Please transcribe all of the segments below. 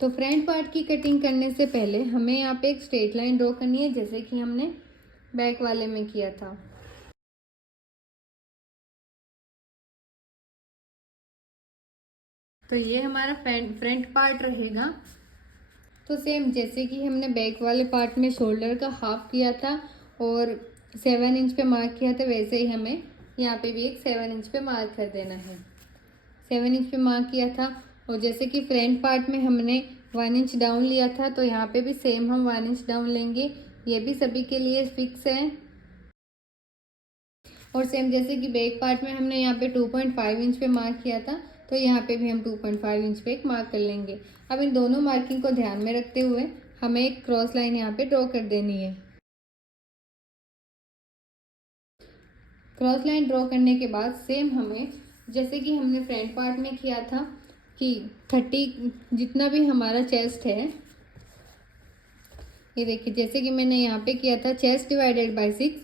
तो front part की cutting करने से पहले हमें यहाँ पे एक स्ट्रेट लाइन ड्रॉ करनी है, जैसे कि हमने बैक वाले में किया था। तो ये हमारा फ्रंट पार्ट रहेगा। तो सेम जैसे कि हमने बैक वाले पार्ट में शोल्डर का हाफ किया था और 7 इंच पे मार्क किया था, वैसे ही हमें यहाँ पे भी एक 7 इंच पे मार्क कर देना है। 7 इंच पे मार्क किया था और जैसे कि फ्रंट पार्ट में हमने 1 इंच डाउन लिया था, तो यहाँ पे भी सेम हम 1 इंच डाउन लेंगे। ये भी सभी के लिए फिक्स है। और सेम जैसे कि बैक पार्ट में हमने यहाँ पे 2.5 इंच पे मार्क किया था, तो यहाँ पे भी हम 2.5 इंच पे एक मार्क कर लेंगे। अब इन दोनों मार्किंग को ध्यान में रखते हुए हमें एक क्रॉस लाइन यहाँ पे ड्रॉ कर देनी है। क्रॉस लाइन ड्रॉ करने के बाद सेम हमें जैसे कि हमने फ्रंट पार्ट में किया था कि 30 जितना भी हमारा चेस्ट है, ये देखिए जैसे कि मैंने यहाँ पे किया था चेस्ट डिवाइडेड बाय 6,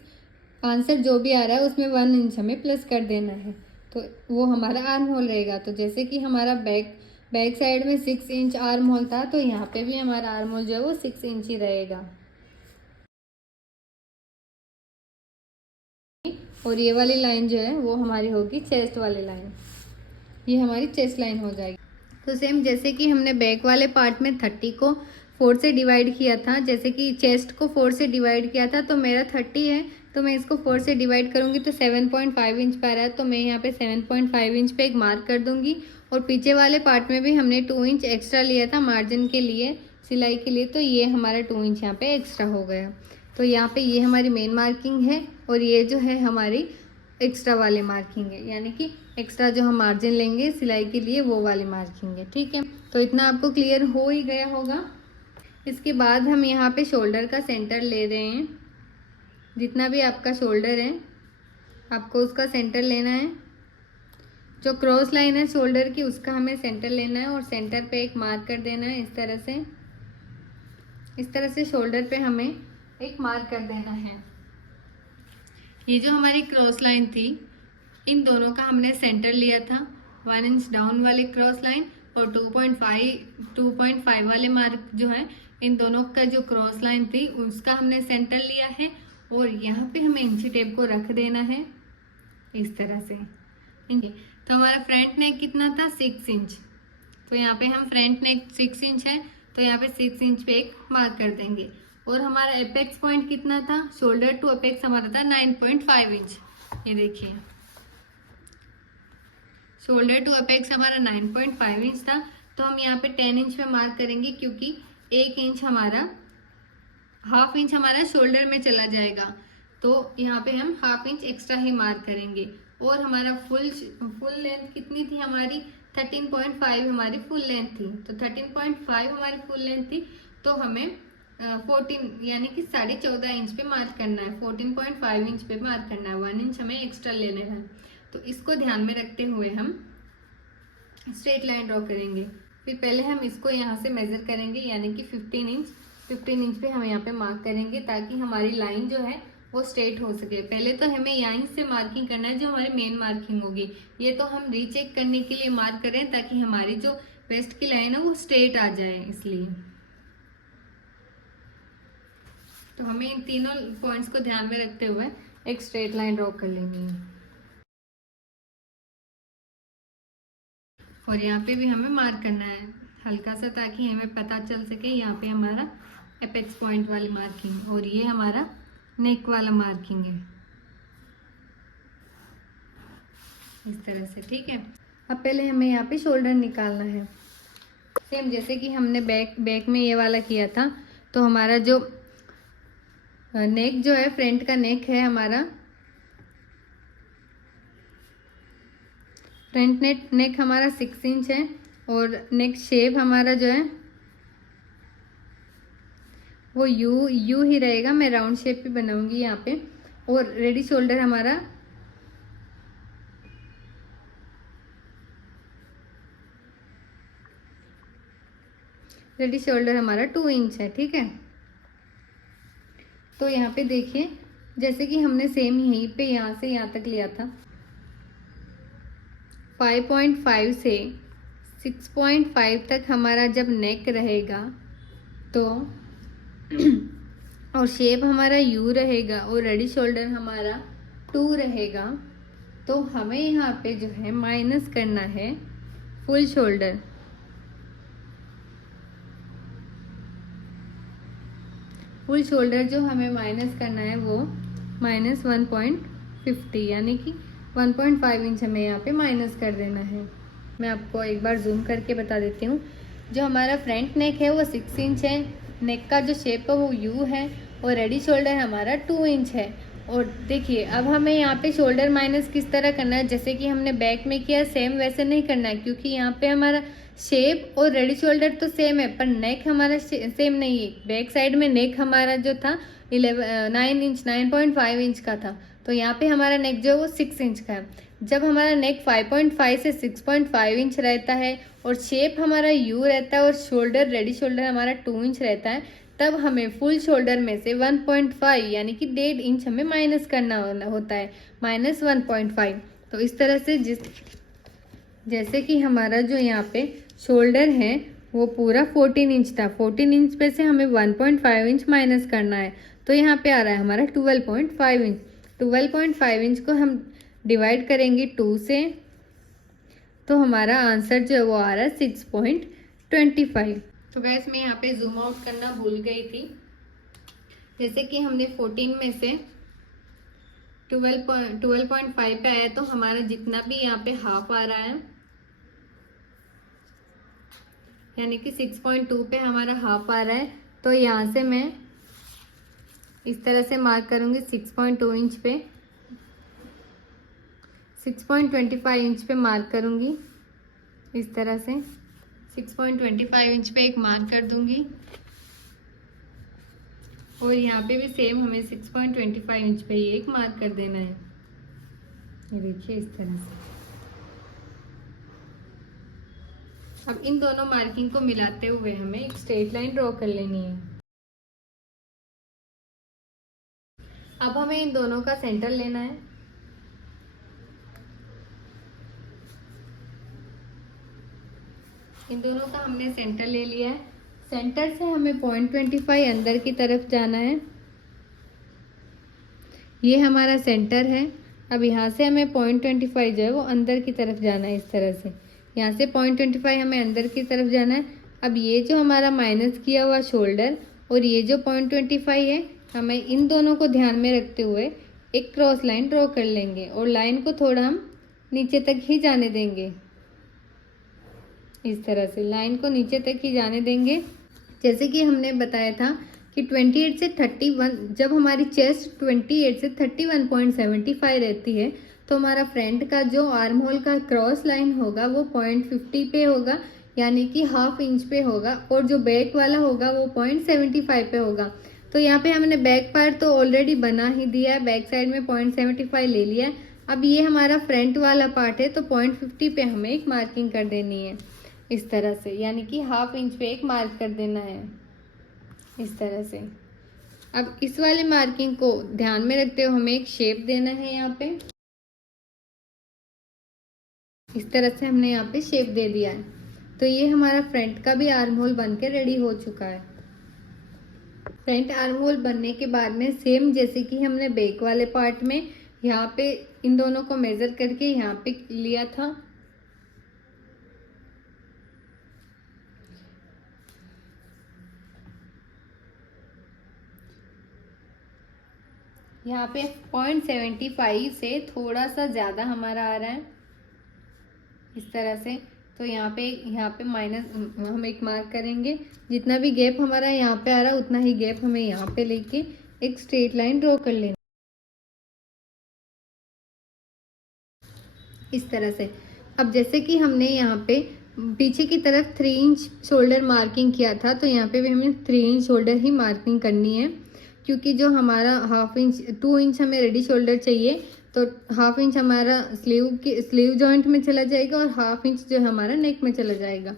आंसर जो भी आ रहा है उसमें 1 इंच हमें प्लस कर देना है, तो वो हमारा आर्म होल रहेगा। तो जैसे कि हमारा बैक साइड में 6 इंच आर्म होल था, तो यहाँ पे भी हमारा आर्म होल जो है वो 6 इंच ही रहेगा। और ये वाली लाइन जो है वो हमारी होगी चेस्ट वाली लाइन, ये हमारी चेस्ट लाइन हो जाएगी। तो सेम जैसे कि हमने बैक वाले पार्ट में 30 को 4 से डिवाइड किया था, जैसे कि चेस्ट को 4 से डिवाइड किया था, तो मेरा 30 है, तो मैं इसको 4 से डिवाइड करूंगी तो 7.5 इंच पर आ रहा है, तो मैं यहाँ पे 7.5 इंच पे एक मार्क कर दूंगी। और पीछे वाले पार्ट में भी हमने 2 इंच एक्स्ट्रा लिया था मार्जिन के लिए, सिलाई के लिए, तो ये हमारा 2 इंच यहाँ पे एक्स्ट्रा हो गया। तो यहाँ पे ये हमारी मेन मार्किंग है और ये जो है हमारी एक्स्ट्रा वाली मार्किंग है, यानी कि एक्स्ट्रा जो हम मार्जिन लेंगे सिलाई के लिए वो वाली मार्किंग है। ठीक है, तो इतना आपको क्लियर हो ही गया होगा। इसके बाद हम यहाँ पे शोल्डर का सेंटर ले रहे हैं। जितना भी आपका शोल्डर है आपको उसका सेंटर लेना है। जो क्रॉस लाइन है शोल्डर की उसका हमें सेंटर लेना है और सेंटर पे एक मार्क कर देना है। इस तरह से शोल्डर पे हमें एक मार्क कर देना है। ये जो हमारी क्रॉस लाइन थी इन दोनों का हमने सेंटर लिया था, 1 इंच डाउन वाले क्रॉस लाइन और 2.5 वाले मार्क जो है, इन दोनों का जो क्रॉस लाइन थी उसका हमने सेंटर लिया है। और यहाँ पे हमें इंची टेप को रख देना है इस तरह से। तो हमारा फ्रंट नेक कितना था 6 इंच, तो यहाँ पे हम फ्रंट नेक 6 इंच है, तो यहाँ पे 6 इंच पे एक मार्क कर देंगे। और हमारा एपेक्स पॉइंट कितना था, शोल्डर टू एपेक्स हमारा था 9.5 इंच। ये देखिए शोल्डर टू एपेक्स हमारा 9.5 इंच था, तो हम यहाँ पे 10 इंच पे मार्क करेंगे, क्योंकि 1 इंच हमारा हाफ इंच हमारा शोल्डर में चला जाएगा, तो यहाँ पे हम हाफ इंच एक्स्ट्रा ही मार्क करेंगे। और हमारा फुल लेंथ कितनी थी हमारी 13.5 हमारी फुल लेंथ थी, तो 13.5 हमारी फुल लेंथ थी, तो हमें 14 यानी कि 14.5 इंच पे मार्क करना है, 14.5 इंच पे मार्क करना है, 1 इंच हमें एक्स्ट्रा ले लेना है। तो इसको ध्यान में रखते हुए हम स्ट्रेट लाइन ड्रॉ करेंगे। फिर पहले हम इसको यहाँ से मेजर करेंगे, यानी कि 15 इंच पे हम यहाँ पे मार्क करेंगे, ताकि हमारी लाइन जो है वो स्ट्रेट हो सके। पहले तो हमें यहाँ से मार्किंग करना है जो हमारी मेन मार्किंग होगी, ये तो हम रीचेक करने के लिए मार्क करें ताकि हमारी जो वेस्ट की लाइन है वो स्ट्रेट आ जाए, इसलिए। तो हमें इन तीनों पॉइंट्स को ध्यान में रखते हुए एक स्ट्रेट लाइन ड्रॉ कर लेंगे। और यहाँ पे भी हमें मार्क करना है हल्का सा, ताकि हमें पता चल सके यहाँ पे हमारा एपेक्स पॉइंट वाली मार्किंग और ये हमारा नेक वाला मार्किंग है, इस तरह से। ठीक है, अब पहले हमें यहाँ पे शोल्डर निकालना है। सेम जैसे कि हमने बैक में ये वाला किया था, तो हमारा जो नेक जो है फ्रंट का नेक है हमारा, फ्रंट नेक हमारा 6 इंच है और नेक शेप हमारा जो है वो यू ही रहेगा। मैं राउंड शेप भी बनाऊंगी यहाँ पे। और रेडी शोल्डर हमारा रेडी शोल्डर हमारा 2 इंच है। ठीक है, तो यहाँ पे देखिए जैसे कि हमने सेम यहीं पे यहाँ से यहाँ तक लिया था, 5.5 से 6.5 तक हमारा जब नेक रहेगा तो और शेप हमारा यू रहेगा और रेडी शोल्डर हमारा 2 रहेगा, तो हमें यहाँ पे जो है माइनस करना है फुल शोल्डर। फुल शोल्डर जो हमें माइनस करना है वो -1.50 यानी कि 1.5 इंच हमें यहाँ पे माइनस कर देना है। मैं आपको एक बार जूम करके बता देती हूँ। जो हमारा फ्रंट नेक है वो 6 इंच है, नेक का जो शेप है वो यू है और रेडी शोल्डर हमारा 2 इंच है। और देखिए अब हमें यहाँ पे शोल्डर माइनस किस तरह करना है, जैसे कि हमने बैक में किया सेम वैसे नहीं करना है, क्योंकि यहाँ पे हमारा शेप और रेडी शोल्डर तो सेम है पर नेक हमारा सेम नहीं है। बैक साइड में नेक हमारा जो था 9.5 इंच का था, तो यहाँ पे हमारा नेक जो है वो 6 इंच का है। जब हमारा नेक 5.5 से 6.5 इंच रहता है और शेप हमारा यू रहता है और शोल्डर रेडी शोल्डर हमारा 2 इंच रहता है, तब हमें फुल शोल्डर में से 1.5 यानी कि 1.5 इंच हमें माइनस करना होता है, -1.5। तो इस तरह से जैसे कि हमारा जो यहाँ पे शोल्डर है वो पूरा 14 इंच था, 14 इंच पे से हमें 1.5 इंच माइनस करना है, तो यहाँ पे आ रहा है हमारा 12.5 इंच। 12.5 इंच को हम डिवाइड करेंगे 2 से, तो हमारा आंसर जो है वो आ रहा है 6.25। तो गैस मैं यहाँ पे जूम आउट करना भूल गई थी। जैसे कि हमने 14 में से 12.5 पे आया, तो हमारा जितना भी यहाँ पे हाफ आ रहा है यानी कि 6.2 पे हमारा हाफ आ रहा है, तो यहाँ से मैं इस तरह से मार्क करूँगी 6.2 इंच पे, 6.25 इंच पे मार्क करूँगी इस तरह से, 6.25 इंच पे एक मार्क कर दूंगी और यहाँ पे भी सेम हमें 6.25 इंच पे ही एक मार्क कर देना है। ये देखिए इस तरह से। अब इन दोनों मार्किंग को मिलाते हुए हमें एक स्ट्रेट लाइन ड्रॉ कर लेनी है। अब हमें इन दोनों का सेंटर लेना है। इन दोनों का हमने सेंटर ले लिया है। सेंटर से हमें 0.25 अंदर की तरफ जाना है। ये हमारा सेंटर है। अब यहाँ से हमें 0.25 जो है वो अंदर की तरफ जाना है इस तरह से। यहाँ से 0.25 हमें अंदर की तरफ जाना है। अब ये जो हमारा माइनस किया हुआ शोल्डर और ये जो 0.25 है, हमें इन दोनों को ध्यान में रखते हुए एक क्रॉस लाइन ड्रॉ कर लेंगे और लाइन को थोड़ा हम नीचे तक ही जाने देंगे। इस तरह से लाइन को नीचे तक ही जाने देंगे। जैसे कि हमने बताया था कि 28 से 31, जब हमारी चेस्ट 28 से 31.75 रहती है, तो हमारा फ्रंट का जो आर्म होल का क्रॉस लाइन होगा वो 0.50 पे होगा, यानी कि हाफ इंच पे होगा, और जो बैक वाला होगा वो 0.75 पे होगा। तो यहाँ पे हमने बैक पार्ट तो ऑलरेडी बना ही दिया है, बैक साइड में 0.75 ले लिया है। अब ये हमारा फ्रंट वाला पार्ट है, तो 0.50 पे हमें एक मार्किंग कर देनी है इस तरह से, यानी कि हाफ इंच पे एक मार्क कर देना है इस तरह से। अब इस वाले मार्किंग को ध्यान में रखते हुए हमें एक शेप देना है। यहाँ पे इस तरह से हमने यहाँ पे शेप दे दिया है। तो ये हमारा फ्रंट का भी आर्म होल बन के रेडी हो चुका है। फ्रंट आर्म होल बनने के बाद में सेम जैसे कि हमने बैक वाले पार्ट में यहाँ पे इन दोनों को मेजर करके यहाँ पे लिया था, यहाँ पे 0.75 से थोड़ा सा ज़्यादा हमारा आ रहा है इस तरह से। तो यहाँ पे माइनस हम एक मार्क करेंगे। जितना भी गैप हमारा यहाँ पे आ रहा है उतना ही गैप हमें यहाँ पे लेके एक स्ट्रेट लाइन ड्रॉ कर लेना इस तरह से। अब जैसे कि हमने यहाँ पे पीछे की तरफ 3 इंच शोल्डर मार्किंग किया था, तो यहाँ पे भी हमें 3 इंच शोल्डर ही मार्किंग करनी है, क्योंकि जो हमारा 2 इंच हमें रेडी शोल्डर चाहिए, तो हाफ इंच हमारा स्लीव जॉइंट में चला जाएगा और हाफ इंच जो हमारा नेक में चला जाएगा।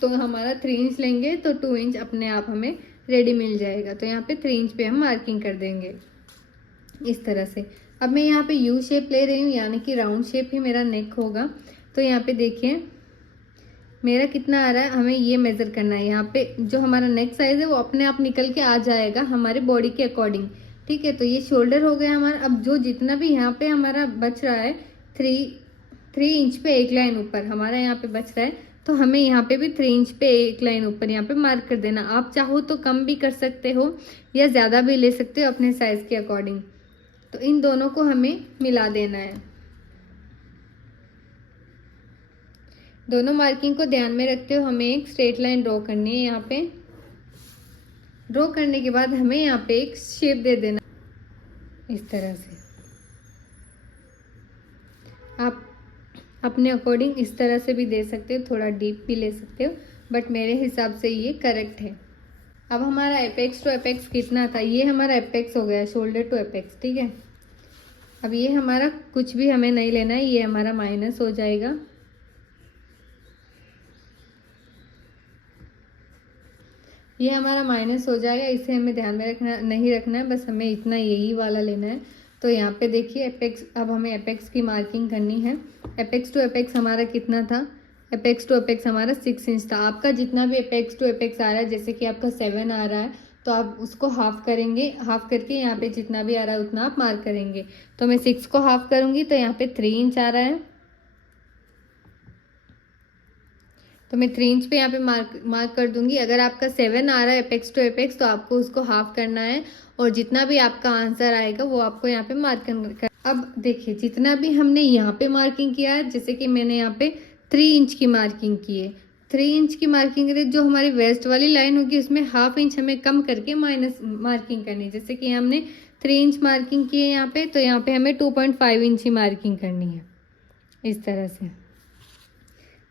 तो हमारा 3 इंच लेंगे तो 2 इंच अपने आप हमें रेडी मिल जाएगा। तो यहाँ पे 3 इंच पे हम मार्किंग कर देंगे इस तरह से। अब मैं यहाँ पे यू शेप ले रही हूँ, यानी कि राउंड शेप ही मेरा नेक होगा। तो यहाँ पे देखिए मेरा कितना आ रहा है हमें ये मेज़र करना है। यहाँ पे जो हमारा नेक साइज़ है वो अपने आप निकल के आ जाएगा हमारे बॉडी के अकॉर्डिंग, ठीक है। तो ये शोल्डर हो गया हमारा। अब जो जितना भी यहाँ पे हमारा बच रहा है 3 इंच पे एक लाइन ऊपर हमारा यहाँ पे बच रहा है, तो हमें यहाँ पे भी 3 इंच पे एक लाइन ऊपर यहाँ पे मार्क कर देना। आप चाहो तो कम भी कर सकते हो या ज़्यादा भी ले सकते हो अपने साइज़ के अकॉर्डिंग। तो इन दोनों को हमें मिला देना है। दोनों मार्किंग को ध्यान में रखते हुए हमें एक स्ट्रेट लाइन ड्रॉ करनी है। यहाँ पे ड्रॉ करने के बाद हमें यहाँ पे एक शेप दे देना इस तरह से। आप अपने अकॉर्डिंग इस तरह से भी दे सकते हो, थोड़ा डीप भी ले सकते हो, बट मेरे हिसाब से ये करेक्ट है। अब हमारा एपेक्स टू एपेक्स कितना था, ये हमारा एपेक्स हो गया, शोल्डर टू एपेक्स, ठीक है। अब ये हमारा कुछ भी हमें नहीं लेना है, ये हमारा माइनस हो जाएगा। ये हमारा माइनस हो जाएगा, इसे हमें ध्यान में रखना नहीं रखना है, बस हमें इतना यही वाला लेना है। तो यहाँ पे देखिए एपेक्स, अब हमें एपेक्स की मार्किंग करनी है। एपेक्स टू एपेक्स हमारा कितना था, एपेक्स टू एपेक्स हमारा 6 इंच था। आपका जितना भी एपेक्स टू एपेक्स आ रहा है, जैसे कि आपका 7 आ रहा है तो आप उसको हाफ करेंगे, हाफ करके यहाँ पे जितना भी आ रहा है उतना आप मार्क करेंगे। तो मैं 6 को हाफ करूँगी तो यहाँ पे 3 इंच आ रहा है, तो मैं 3 इंच पे यहाँ पे मार्क कर दूंगी। अगर आपका 7 आ रहा है एपेक्स टू एपेक्स तो आपको उसको हाफ करना है, और जितना भी आपका आंसर आएगा वो आपको यहाँ पे मार्क करना। अब देखिए जितना भी हमने यहाँ पे मार्किंग किया है, जैसे कि मैंने यहाँ पे 3 इंच की मार्किंग की है, 3 इंच की मार्किंग करें, जो हमारी वेस्ट वाली लाइन होगी उसमें हाफ इंच हमें कम करके माइनस मार्किंग करनी है। जैसे कि हमने 3 इंच मार्किंग की है यहाँ पे, तो यहाँ पे हमें 2.5 इंच की मार्किंग करनी है इस तरह से।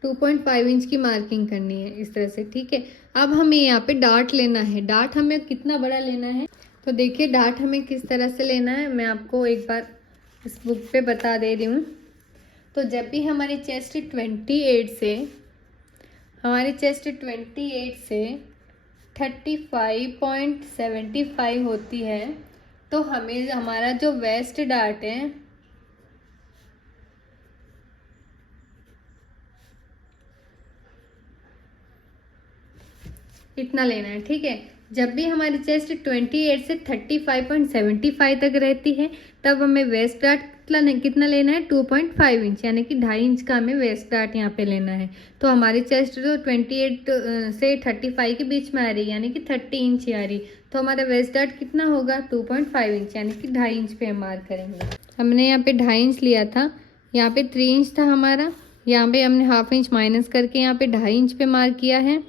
2.5 इंच की मार्किंग करनी है इस तरह से, ठीक है। अब हमें यहाँ पे डार्ट लेना है। डार्ट हमें कितना बड़ा लेना है, तो देखिए डार्ट हमें किस तरह से लेना है, मैं आपको एक बार इस बुक पे बता दे रही हूँ। तो जब भी हमारी चेस्ट 28 से 35.75 होती है, तो हमें हमारा जो वेस्ट डार्ट है इतना लेना है, ठीक है। जब भी हमारी चेस्ट 28 से 35.75 तक रहती है तब हमें वेस्ट डार्ट कितना लेना है, 2.5 इंच, यानी कि 2.5 इंच का हमें वेस्ट डार्ट यहाँ पे लेना है। तो हमारी चेस्ट जो 28 से 35 के बीच में आ रही है, यानी कि 30 इंच आ रही, तो हमारा वेस्ट डार्ट कितना होगा, 2.5 इंच, यानी कि 2.5 इंच पे हम मार्क करेंगे। हमने यहाँ पे 2.5 इंच लिया था, यहाँ पे 3 इंच था हमारा, यहाँ पे हमने हाफ इंच माइनस करके यहाँ पे 2.5 इंच पे मार्क किया है।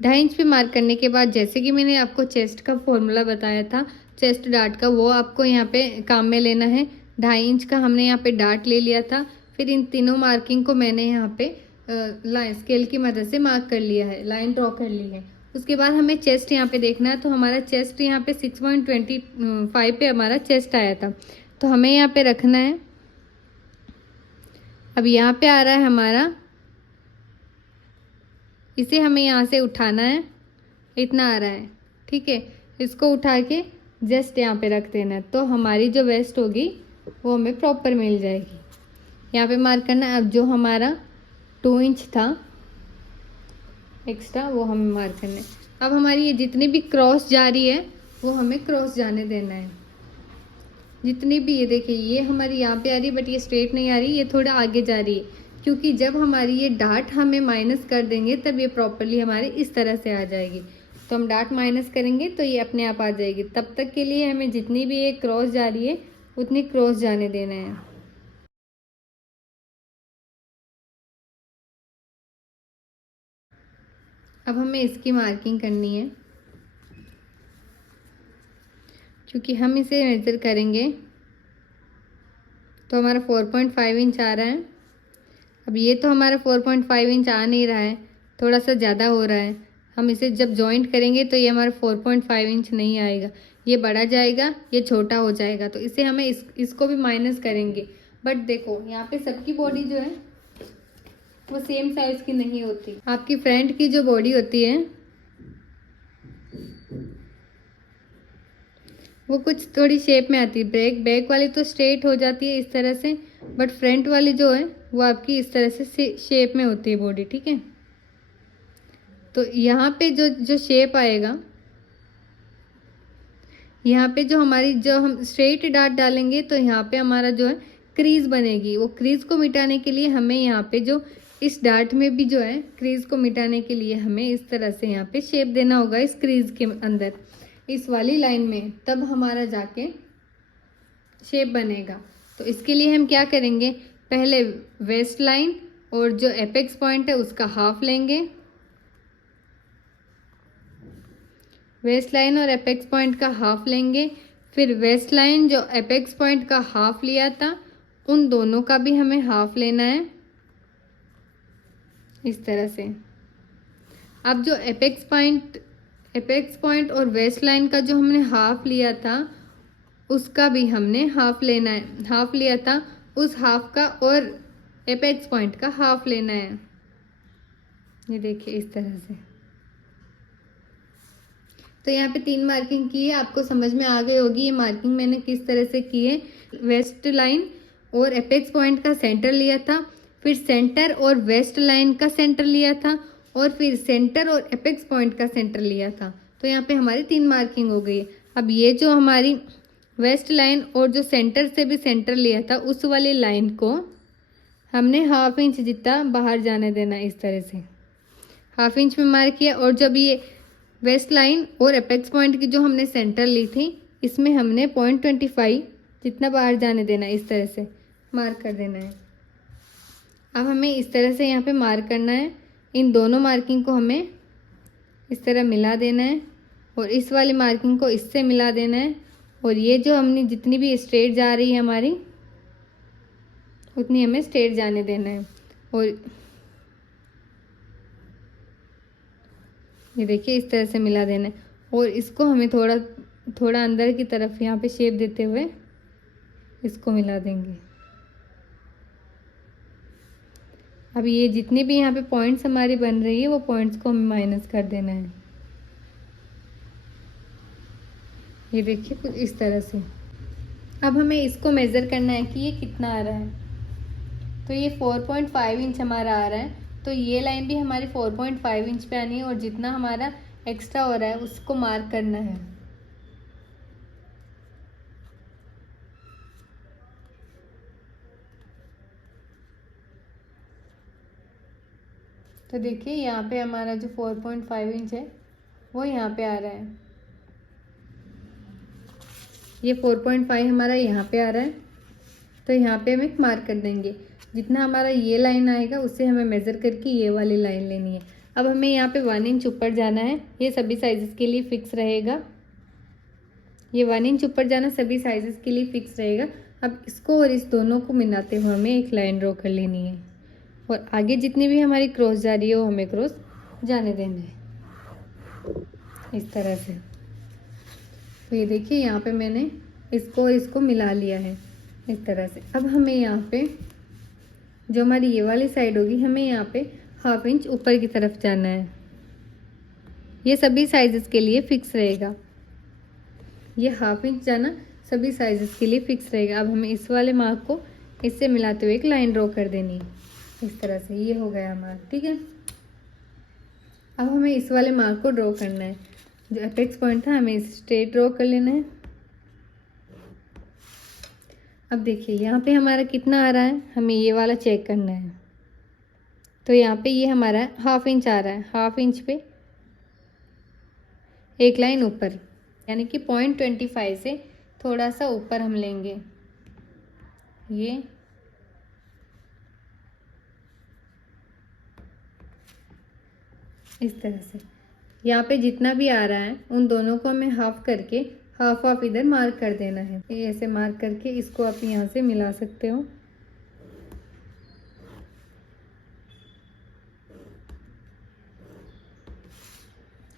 2.5 इंच पे मार्क करने के बाद जैसे कि मैंने आपको चेस्ट का फॉर्मूला बताया था चेस्ट डार्ट का, वो आपको यहाँ पे काम में लेना है। 2.5 इंच का हमने यहाँ पे डार्ट ले लिया था, फिर इन तीनों मार्किंग को मैंने यहाँ पे लाइन स्केल की मदद से मार्क कर लिया है, लाइन ड्रॉ कर ली है। उसके बाद हमें चेस्ट यहाँ पे देखना है, तो हमारा चेस्ट यहाँ पे 6.25 पे हमारा चेस्ट आया था, तो हमें यहाँ पे रखना है। अब यहाँ पे आ रहा है हमारा, इसे हमें यहाँ से उठाना है, इतना आ रहा है, ठीक है। इसको उठा के जस्ट यहाँ पे रख देना है, तो हमारी जो वेस्ट होगी वो हमें प्रॉपर मिल जाएगी। यहाँ पे मार्क करना है। अब जो हमारा 2 इंच था एक्स्ट्रा वो हमें मार्क करना है। अब हमारी ये जितनी भी क्रॉस जा रही है वो हमें क्रॉस जाने देना है। जितनी भी, ये देखिए ये हमारी यहाँ पे आ रही है बट ये स्ट्रेट नहीं आ रही, ये थोड़ा आगे जा रही है, क्योंकि जब हमारी ये डार्ट हमें माइनस कर देंगे तब ये प्रॉपरली हमारे इस तरह से आ जाएगी। तो हम डार्ट माइनस करेंगे तो ये अपने आप आ जाएगी। तब तक के लिए हमें जितनी भी ये क्रॉस जा रही है उतनी क्रॉस जाने देना है। अब हमें इसकी मार्किंग करनी है, क्योंकि हम इसे मेजर करेंगे। तो हमारा 4.5 इंच आ रहा है। अब ये तो हमारा 4.5 इंच आ नहीं रहा है, थोड़ा सा ज़्यादा हो रहा है। हम इसे जब जॉइंट करेंगे तो ये हमारा 4.5 इंच नहीं आएगा, ये बढ़ा जाएगा, ये छोटा हो जाएगा। तो इसे हमें इसको भी माइनस करेंगे। बट देखो यहाँ पे सबकी बॉडी जो है वो सेम साइज़ की नहीं होती। आपकी फ्रेंड की जो बॉडी होती है वो कुछ थोड़ी शेप में आती है। बैक वाली तो स्ट्रेट हो जाती है इस तरह से, बट फ्रंट वाली जो है वो आपकी इस तरह से शेप में होती है बॉडी, ठीक है। तो यहाँ पे जो शेप आएगा, यहाँ पे जो हम स्ट्रेट डार्ट डालेंगे तो यहाँ पे हमारा जो है क्रीज बनेगी। वो क्रीज को मिटाने के लिए हमें यहाँ पे जो इस डार्ट में भी जो है क्रीज को मिटाने के लिए हमें इस तरह से यहाँ पे शेप देना होगा इस क्रीज के अंदर, इस वाली लाइन में, तब हमारा जाके शेप बनेगा। तो इसके लिए हम क्या करेंगे, पहले वेस्ट लाइन और जो एपेक्स पॉइंट है उसका हाफ लेंगे, वेस्ट लाइन और एपेक्स पॉइंट का हाफ लेंगे। फिर वेस्ट लाइन जो एपेक्स पॉइंट का हाफ लिया था उन दोनों का भी हमें हाफ लेना है इस तरह से। अब जो एपेक्स पॉइंट और वेस्ट लाइन का जो हमने हाफ लिया था उसका भी हमने हाफ लेना है, हाफ लिया था उस हाफ का और एपेक्स पॉइंट का हाफ लेना है। ये देखिए इस तरह से। तो यहाँ पे 3 मार्किंग की है, आपको समझ में आ गई होगी ये मार्किंग मैंने किस तरह से की है। वेस्ट लाइन और एपेक्स पॉइंट का सेंटर लिया था, फिर सेंटर और वेस्ट लाइन का सेंटर लिया था, और फिर सेंटर और एपेक्स पॉइंट का सेंटर लिया था। तो यहाँ पे हमारी 3 मार्किंग हो गई। अब ये जो हमारी वेस्ट लाइन और जो सेंटर से भी सेंटर लिया था उस वाली लाइन को हमने ½ इंच जितना बाहर जाने देना, इस तरह से ½ इंच में मार्क किया। और जब ये वेस्ट लाइन और एपेक्स पॉइंट की जो हमने सेंटर ली थी इसमें हमने 0.25 जितना बाहर जाने देना, इस तरह से मार्क कर देना है। अब हमें इस तरह से यहाँ पे मार्क करना है, इन दोनों मार्किंग को हमें इस तरह मिला देना है और इस वाली मार्किंग को इससे मिला देना है। और ये जो हमने जितनी भी स्ट्रेट जा रही है हमारी उतनी हमें स्ट्रेट जाने देना है। और ये देखिए इस तरह से मिला देना है और इसको हमें थोड़ा थोड़ा अंदर की तरफ यहाँ पे शेप देते हुए इसको मिला देंगे। अब ये जितनी भी यहाँ पे पॉइंट्स हमारी बन रही है वो पॉइंट्स को हमें माइनस कर देना है। ये देखिए कुछ इस तरह से। अब हमें इसको मेज़र करना है कि ये कितना आ रहा है। तो ये 4.5 इंच हमारा आ रहा है, तो ये लाइन भी हमारी 4.5 इंच पे आनी है और जितना हमारा एक्स्ट्रा हो रहा है उसको मार्क करना है। तो देखिए यहाँ पे हमारा जो 4.5 इंच है वो यहाँ पे आ रहा है, ये 4.5 हमारा यहाँ पे आ रहा है। तो यहाँ पे हम एक मार्क कर देंगे, जितना हमारा ये लाइन आएगा उससे हमें मेज़र करके ये वाली लाइन लेनी है। अब हमें यहाँ पे 1 इंच ऊपर जाना है, ये सभी साइज़ेस के लिए फ़िक्स रहेगा। ये 1 इंच ऊपर जाना सभी साइज़ेस के लिए फ़िक्स रहेगा। अब इसको और इस दोनों को मिलाते हुए हमें एक लाइन ड्रॉ कर लेनी है और आगे जितनी भी हमारी क्रॉस जा रही है वो हमें क्रॉस जाने देना है इस तरह से। तो ये देखिए यहाँ पे मैंने इसको और इसको मिला लिया है इस तरह से। अब हमें यहाँ पे जो हमारी ये वाली साइड होगी हमें यहाँ पे ½ इंच ऊपर की तरफ जाना है। ये सभी साइजेस के लिए फिक्स रहेगा, ये ½ इंच जाना सभी साइजेस के लिए फिक्स रहेगा। अब हमें इस वाले मार्क को इससे मिलाते हुए एक लाइन ड्रॉ कर देनी है इस तरह से। ये हो गया हमारा, ठीक है। अब हमें इस वाले मार्क को ड्रॉ करना है, जो एपेक्स पॉइंट था हमें इसे स्ट्रेट ड्रॉ कर लेना है। अब देखिए यहाँ पे हमारा कितना आ रहा है, हमें ये वाला चेक करना है। तो यहाँ पे ये हमारा ½ इंच आ रहा है, ½ इंच पे एक लाइन ऊपर, यानी कि 0.25 से थोड़ा सा ऊपर हम लेंगे ये। इस तरह से यहाँ पे जितना भी आ रहा है उन दोनों को हमें हाफ करके हाफ इधर मार्क कर देना है। ये ऐसे मार्क करके इसको आप यहाँ से मिला सकते हो।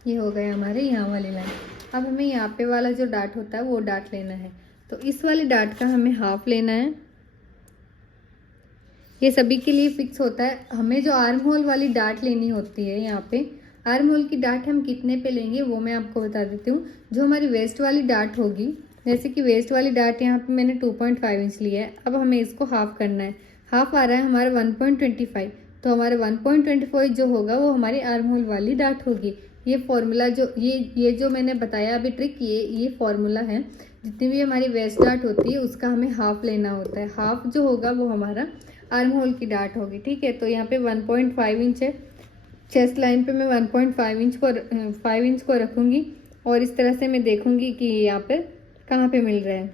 ये हो गया हमारे यहाँ वाली लाइन। अब हमें यहाँ पे वाला जो डाट होता है वो डाट लेना है। तो इस वाले डाट का हमें हाफ लेना है। ये सभी के लिए फिक्स होता है। हमें जो आर्म होल वाली डाट लेनी होती है, यहाँ पे आर्म होल की डाट हम कितने पे लेंगे वो मैं आपको बता देती हूँ। जो हमारी वेस्ट वाली डाट होगी जैसे कि वेस्ट वाली डाट यहाँ पे मैंने 2.5 इंच लिया है। अब हमें इसको हाफ करना है। हाफ आ रहा है हमारा 1.25, तो हमारा 1.25 जो होगा वो हमारी आर्म होल वाली डाट होगी। ये फॉर्मूला जो ये जो मैंने बताया अभी ट्रिक, ये फॉर्मूला है। जितनी भी हमारी वेस्ट डाट होती है उसका हमें हाफ लेना होता है। हाफ जो होगा वो हमारा आर्म होल की डाट होगी, ठीक है। तो यहाँ पे 1.5 इंच है। चेस्ट लाइन पे मैं 5 इंच को रखूँगी और इस तरह से मैं देखूँगी कि यहाँ पे कहाँ पे मिल रहा है।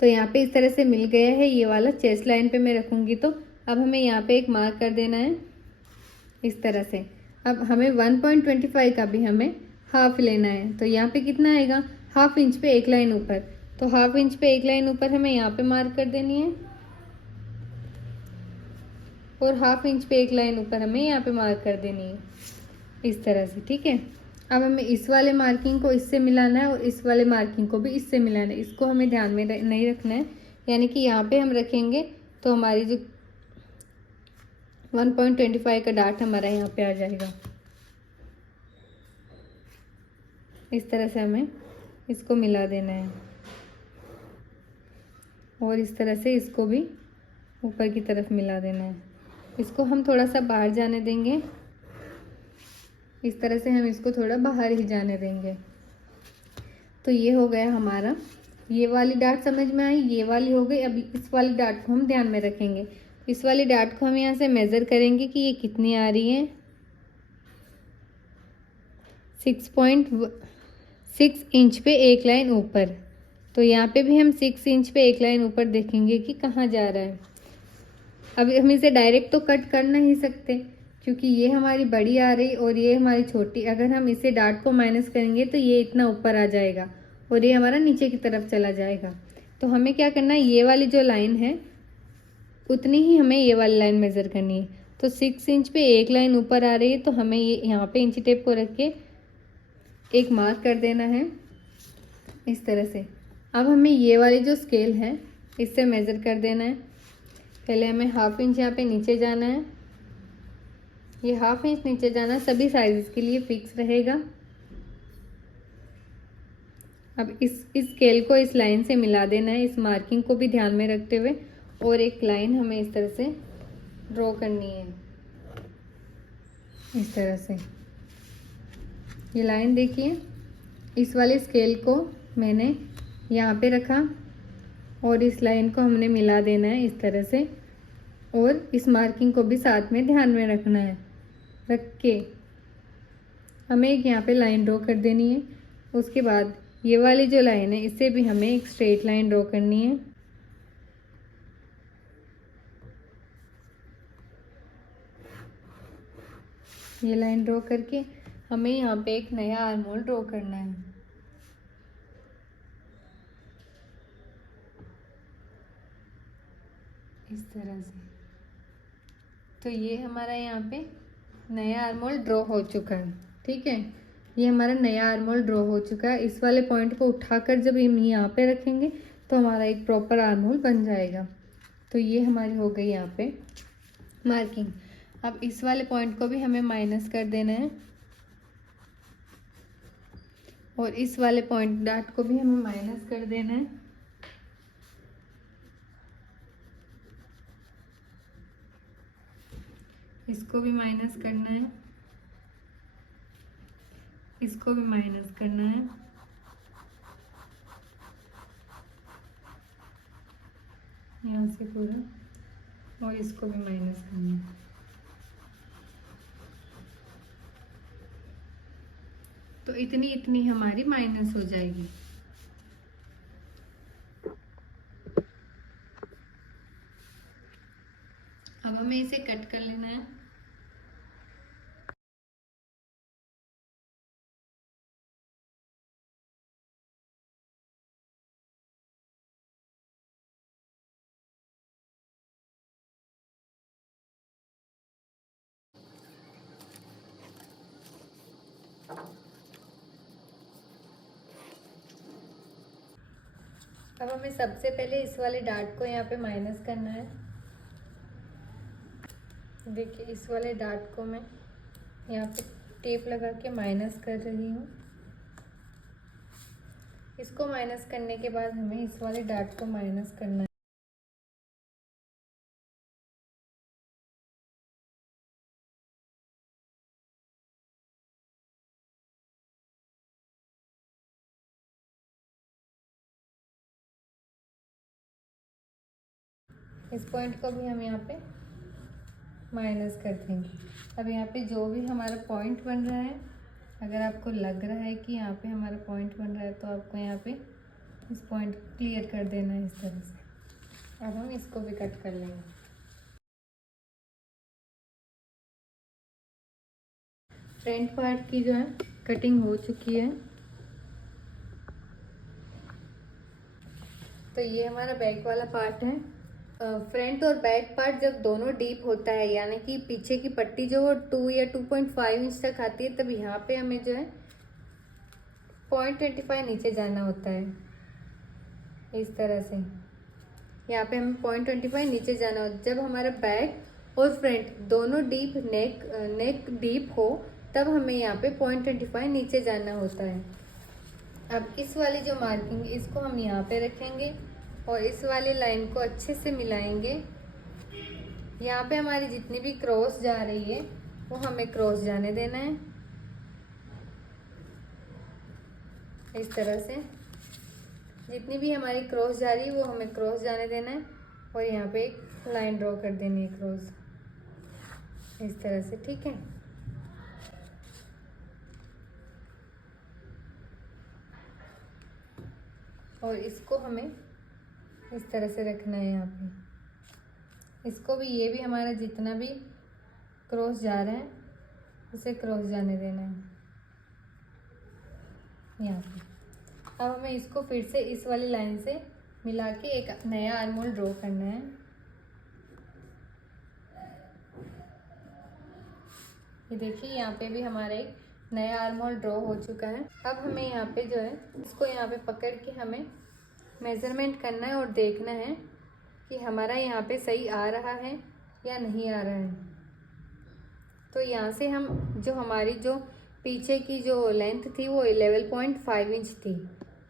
तो यहाँ पे इस तरह से मिल गया है, ये वाला चेस्ट लाइन पे मैं रखूँगी। तो अब हमें यहाँ पे एक मार्क कर देना है इस तरह से। अब हमें 1.25 का भी हमें हाफ लेना है। तो यहाँ पे कितना आएगा, हाफ इंच पे एक लाइन ऊपर। तो हाफ इंच पे एक लाइन ऊपर हमें यहाँ पे मार्क कर देनी है और हाफ इंच पे एक लाइन ऊपर हमें यहाँ पे मार्क कर देनी है इस तरह से, ठीक है। अब हमें इस वाले मार्किंग को इससे मिलाना है और इस वाले मार्किंग को भी इससे मिलाना है। इसको हमें ध्यान में नहीं रखना है, यानी कि यहाँ पे हम रखेंगे तो हमारी जो 1.25 का डाट हमारा यहाँ पे आ जाएगा। इस तरह से हमें इसको मिला देना है और इस तरह से इसको भी ऊपर की तरफ मिला देना है। इसको हम थोड़ा सा बाहर जाने देंगे, इस तरह से हम इसको थोड़ा बाहर ही जाने देंगे। तो ये हो गया हमारा, ये वाली डाट समझ में आई, ये वाली हो गई। अभी इस वाली डाट को हम ध्यान में रखेंगे। इस वाली डाट को हम यहाँ से मेज़र करेंगे कि ये कितनी आ रही है। 6 इंच पे एक लाइन ऊपर। तो यहाँ पे भी हम 6 इंच पे एक लाइन ऊपर देखेंगे कि कहाँ जा रहा है। अभी हम इसे डायरेक्ट तो कट कर नहीं सकते क्योंकि ये हमारी बड़ी आ रही और ये हमारी छोटी। अगर हम इसे डाट को माइनस करेंगे तो ये इतना ऊपर आ जाएगा और ये हमारा नीचे की तरफ चला जाएगा। तो हमें क्या करना है, ये वाली जो लाइन है उतनी ही हमें ये वाली लाइन मेज़र करनी है। तो 6 इंच पे एक लाइन ऊपर आ रही है, तो हमें ये यहाँ पे इंची टेप को रख के एक मार्क कर देना है इस तरह से। अब हमें ये वाली जो स्केल है इससे मेज़र कर देना है। पहले हमें हाफ इंच यहाँ पे नीचे जाना है। ये हाफ इंच नीचे जाना सभी साइज़ के लिए फिक्स रहेगा। अब इस स्केल को इस लाइन से मिला देना है, इस मार्किंग को भी ध्यान में रखते हुए, और एक लाइन हमें इस तरह से ड्रॉ करनी है इस तरह से। ये लाइन देखिए, इस वाले स्केल को मैंने यहाँ पे रखा और इस लाइन को हमने मिला देना है इस तरह से, और इस मार्किंग को भी साथ में ध्यान में रखना है। रख के हमें एक यहाँ पे लाइन ड्रॉ कर देनी है। उसके बाद ये वाली जो लाइन है इससे भी हमें एक स्ट्रेट लाइन ड्रॉ करनी है। ये लाइन ड्रॉ करके हमें यहाँ पे एक नया आर्म होल ड्रॉ करना है इस तरह से। तो ये हमारा यहाँ पे नया आर्म होल ड्रॉ हो चुका है, ठीक है। ये हमारा नया आर्म होल ड्रॉ हो चुका है। इस वाले पॉइंट को उठाकर जब हम यहाँ पे रखेंगे तो हमारा एक प्रॉपर आर्म होल बन जाएगा। तो ये हमारी हो गई यहाँ पे मार्किंग। अब इस वाले पॉइंट को भी हमें माइनस कर देना है और इस वाले पॉइंट डाट को भी हमें माइनस कर देना है। इसको भी माइनस करना है, इसको भी माइनस करना है, यहाँ से पूरा, और इसको भी माइनस करना है। तो इतनी इतनी हमारी माइनस हो जाएगी। अब हमें इसे कट कर लेना है। अब हमें सबसे पहले इस वाले डाट को यहाँ पे माइनस करना है। देखिए इस वाले डाट को मैं यहाँ पे टेप लगा के माइनस कर रही हूँ। इसको माइनस करने के बाद हमें इस वाले डार्ट को माइनस करना है। इस पॉइंट को भी हम यहाँ पे माइनस कर देंगे। अब यहाँ पे जो भी हमारा पॉइंट बन रहा है, अगर आपको लग रहा है कि यहाँ पे हमारा पॉइंट बन रहा है तो आपको यहाँ पे इस पॉइंट को क्लियर कर देना है इस तरह से। अब हम इसको भी कट कर लेंगे। फ्रंट पार्ट की जो है कटिंग हो चुकी है। तो ये हमारा बैक वाला पार्ट है। फ्रंट और बैक पार्ट जब दोनों डीप होता है, यानी कि पीछे की पट्टी जो 2 या 2.5 इंच तक आती है, तब यहाँ पे हमें जो है 0.25 नीचे जाना होता है। इस तरह से यहाँ पे हमें 0.25 नीचे जाना होता है। जब हमारा बैक और फ्रंट दोनों डीप नेक डीप हो, तब हमें यहाँ पे 0.25 नीचे जाना होता है। अब इस वाली जो मार्किंग, इसको हम यहाँ पे रखेंगे और इस वाली लाइन को अच्छे से मिलाएंगे। यहाँ पे हमारी जितनी भी क्रॉस जा रही है वो हमें क्रॉस जाने देना है इस तरह से। जितनी भी हमारी क्रॉस जा रही है वो हमें क्रॉस जाने देना है और यहाँ पे एक लाइन ड्रॉ कर देनी है क्रॉस इस तरह से, ठीक है। और इसको हमें इस तरह से रखना है यहाँ पे। इसको भी, ये भी हमारा जितना भी क्रॉस जा रहा है उसे क्रॉस जाने देना है यहाँ पे। अब हमें इसको फिर से इस वाली लाइन से मिला के एक नया आर्म होल ड्रॉ करना है। ये देखिए यहाँ पे भी हमारा एक नया आर्म होल ड्रॉ हो चुका है। अब हमें यहाँ पे जो है इसको यहाँ पे पकड़ के हमें मेज़रमेंट करना है और देखना है कि हमारा यहाँ पे सही आ रहा है या नहीं आ रहा है। तो यहाँ से हम जो हमारी जो पीछे की जो लेंथ थी वो 11.5 इंच थी,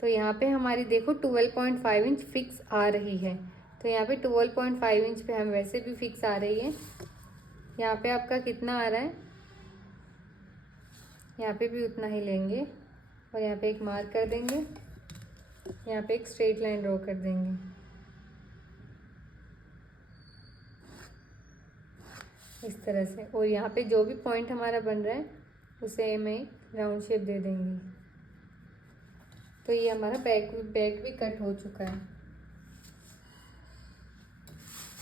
तो यहाँ पे हमारी देखो 12.5 इंच फिक्स आ रही है। तो यहाँ पे 12.5 इंच पे हम वैसे भी फिक्स आ रही है। यहाँ पे आपका कितना आ रहा है, यहाँ पे भी उतना ही लेंगे और यहाँ पे एक मार्क कर देंगे। यहाँ पे एक स्ट्रेट लाइन ड्रॉ कर देंगे इस तरह से। और यहाँ पे जो भी पॉइंट हमारा बन रहा है उसे हमें राउंड शेप दे देंगे। तो ये हमारा बैक भी कट हो चुका है।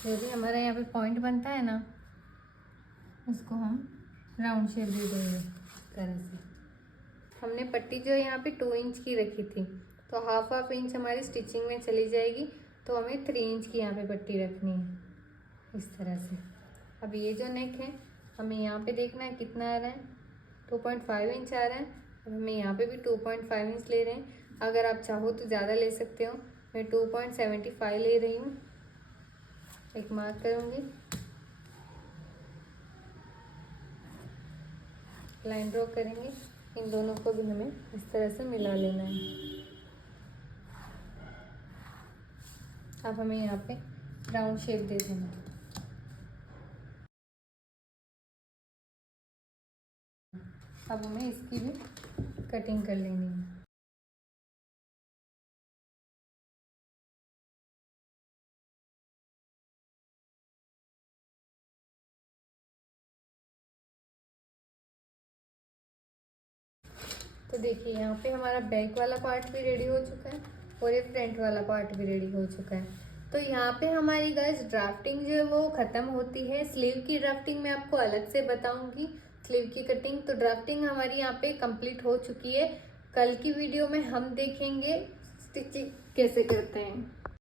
जो भी हमारा यहाँ पे पॉइंट बनता है ना, उसको हम राउंड शेप दे देंगे इस तरह से। हमने पट्टी जो यहाँ पे 2 इंच की रखी थी, तो हाफ इंच हमारी स्टिचिंग में चली जाएगी, तो हमें 3 इंच की यहाँ पे पट्टी रखनी है इस तरह से। अब ये जो नेक है हमें यहाँ पे देखना है कितना आ रहा है, 2.5 इंच आ रहा है। अब हमें यहाँ पे भी 2.5 इंच ले रहे हैं। अगर आप चाहो तो ज़्यादा ले सकते हो, मैं 2.75 ले रही हूँ। एक मार्क करूँगी, लाइन ड्रॉ करेंगे। इन दोनों को भी हमें इस तरह से मिला लेना है। अब हमें यहाँ पे राउंड शेप दे देना है। अब हमें इसकी भी कटिंग कर लेनी है। तो देखिए यहाँ पे हमारा बैक वाला पार्ट भी रेडी हो चुका है और ये फ्रंट वाला पार्ट भी रेडी हो चुका है। तो यहाँ पे हमारी गाइस ड्राफ्टिंग जो है वो ख़त्म होती है। स्लीव की ड्राफ्टिंग मैं आपको अलग से बताऊंगी, स्लीव की कटिंग। तो ड्राफ्टिंग हमारी यहाँ पे कंप्लीट हो चुकी है। कल की वीडियो में हम देखेंगे स्टिचिंग कैसे करते हैं।